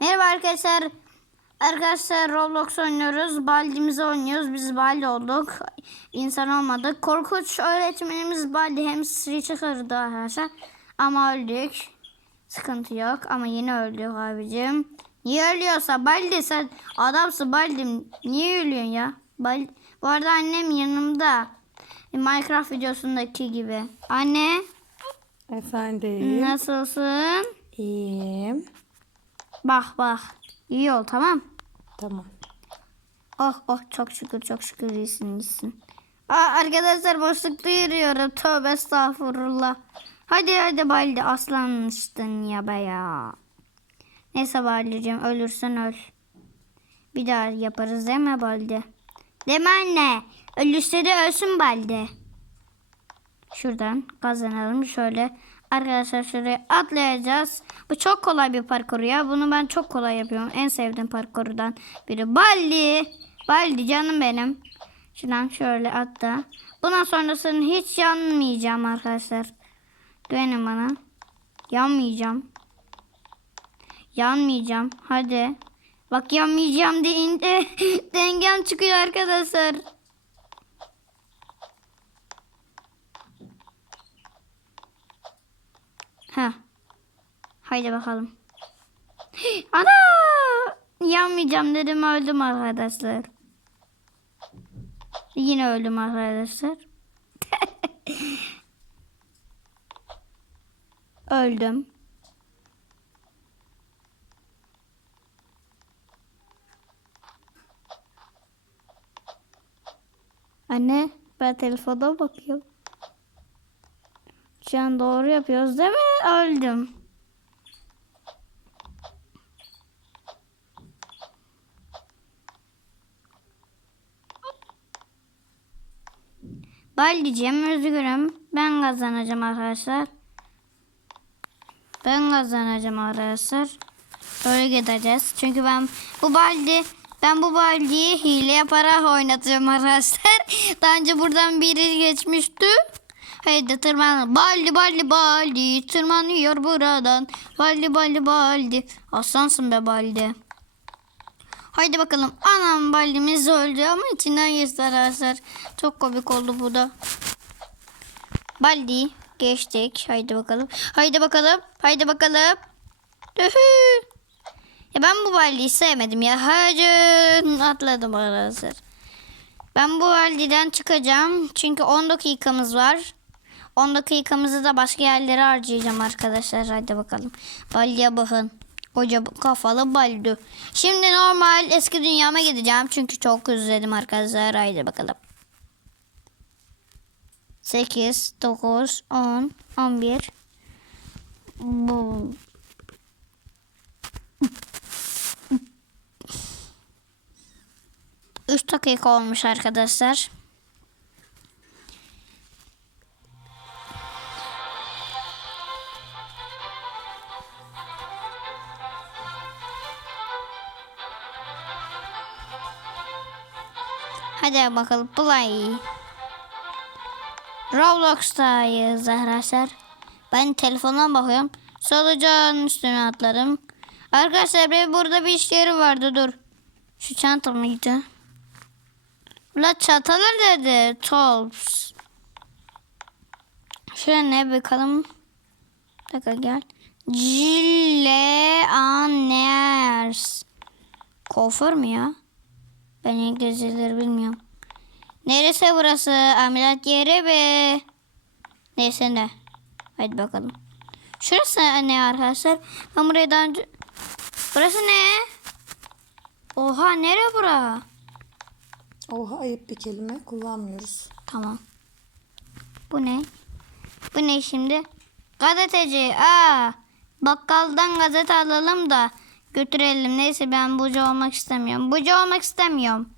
Merhaba arkadaşlar. Arkadaşlar Roblox oynuyoruz. Baldi'mizi oynuyoruz. Biz Baldi olduk. İnsan olmadık. Korkunç öğretmenimiz Baldi hem Sri çıkardı arkadaşlar. Ama öldük. Sıkıntı yok. Ama yine öldük abicim. Niye ölüyorsa Baldi sen adamsın Baldi. Niye ölüyorsun ya? Baldi. Bu arada annem yanımda. Minecraft videosundaki gibi. Anne Efendim. nasılsın? İyiyim. Bak bak. İyi ol tamam. Tamam. Oh oh çok şükür çok şükür iyisin iyisin. Aa, arkadaşlar boşlukta yürüyorum. Tövbe estağfurullah. Hadi hadi Baldi aslanmıştın ya be ya. Neyse Baldi'cim ölürsen öl. Bir daha yaparız değil mi Baldi? Mi anne? Ölürse de ölsün Baldi. Şuradan kazanalım şöyle. Arkadaşlar şuraya atlayacağız. Bu çok kolay bir parkur ya. Bunu ben çok kolay yapıyorum. En sevdiğim parkurdan biri. Baldi. Baldi canım benim. Şuradan şöyle atla. Bundan sonrasını hiç yanmayacağım arkadaşlar. Güvenin bana. Yanmayacağım. Yanmayacağım. Hadi. Bak yanmayacağım deyince dengem çıkıyor arkadaşlar. Ha. Haydi bakalım. Ana! Yanmayacağım dedim öldüm arkadaşlar. Yine öldüm arkadaşlar. öldüm. Anne ben telefona bakıyorum. Şu an doğru yapıyoruz değil mi? Öldüm. Baldicim üzgünüm. Ben kazanacağım arkadaşlar. Ben kazanacağım arkadaşlar. Böyle gideceğiz. Çünkü ben bu baldi ben bu baldiyi hile yaparak oynatıyorum arkadaşlar. Daha önce buradan biri geçmişti. Haydi tırman. Baldi baldi baldi. Tırmanıyor buradan. Baldi baldi baldi. Aslansın be baldi. Haydi bakalım. Anam baldimiz öldü ama içinden geçti arkadaşlar. Çok komik oldu bu da. Baldi geçtik. Haydi bakalım. Haydi bakalım. Haydi bakalım. Tühü. Ya ben bu baldiyi sevmedim ya. Hacın atladım arkadaşlar. Ben bu valdiden çıkacağım. Çünkü 10 dakikamız var. 10 dakikamızı da başka yerlere harcayacağım arkadaşlar. Hadi bakalım. Balya bakın. Koca kafalı baldu. Şimdi normal eski dünyama gideceğim. Çünkü çok özledim arkadaşlar. Haydi bakalım. 8, 9, 10, 11. Bu. Üç dakika olmuş arkadaşlar. Hadi bakalım play. Roblox'tayız arkadaşlar. Ben telefondan bakıyorum. Solucanın üstüne atladım. Arkadaşlar bir burada bir iş yeri vardı dur. Şu çanta mıydı? La çatalar dedi. Tops. Şuraya ne bakalım. Bir dakika gel. Gileaners. Kuaför mü ya? Ben İngilizceleri bilmiyorum. Neresi burası? Ameliyat yeri mi? Neyse ne. Hadi bakalım. Şurası ne arkadaşlar? Ben buraya daha önce... Burası ne? Oha nere bura? Oha ayıp bir kelime kullanmıyoruz. Tamam. Bu ne? Bu ne şimdi? Gazeteci. Aa, bakkaldan gazete alalım da götürelim. Neyse ben bucu olmak istemiyorum. Bucu olmak istemiyorum.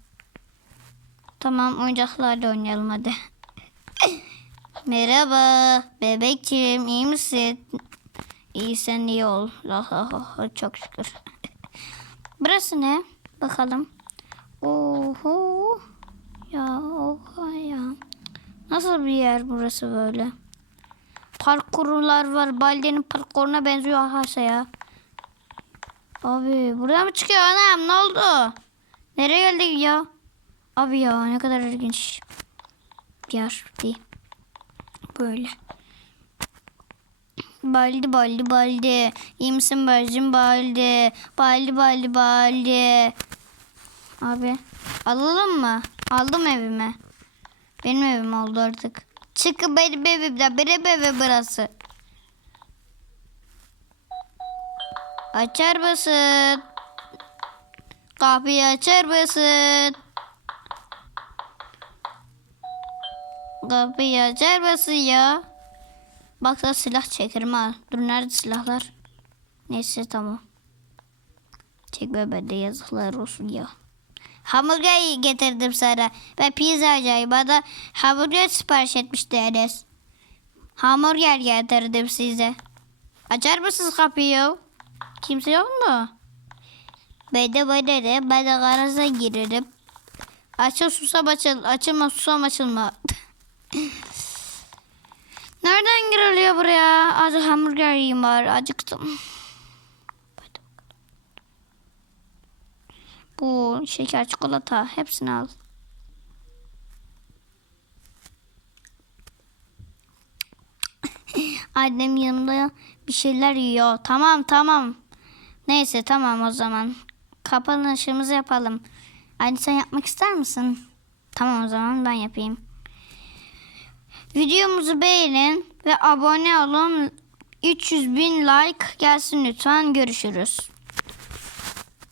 Tamam oyuncaklarla oynayalım hadi. Merhaba bebekçim iyi misin? İyi sen iyi ol. Çok şükür. Burası ne? Bakalım. Oho. Ya oha ya. Nasıl bir yer burası böyle? Parkurlar var. Balde'nin parkuruna benziyor arkadaşlar ya. Abi buradan mı çıkıyor anam ne oldu? Nereye geldik ya? Abi ya ne kadar ilginç. Yer değil. Böyle. Baldi baldi baldi. İyi misin bacım baldi. Baldi baldi baldi. Abi alalım mı? Aldım evime. Benim evim oldu artık. Çıkın benim evimden. Benim evim burası. Açar mısın? Kapıyı açar mısın? Kapıyı açar mısın ya? Baksa silah çekerim ha. Dur nerede silahlar? Neyse tamam. Çekme bende yazıklar olsun ya. Hamburger getirdim sana. Ve pizzacıyım. Bana hamburger sipariş etmişti Enes. Hamburger getirdim size. Açar mısınız kapıyı? Kimse yok mu? Ben de ne? Ben de garaja girerim. Açıl susam açıl. Açılma susam açılma. Nereden giriliyor buraya? Azıcık hamburger yiyeyim bari. Acıktım. Bu şeker, çikolata hepsini al. Annem yanımda bir şeyler yiyor. Tamam tamam. Neyse tamam o zaman. Kapanışımızı yapalım. Anne sen yapmak ister misin? Tamam o zaman ben yapayım. Videomuzu beğenin ve abone olun. 300 bin like gelsin lütfen. Görüşürüz.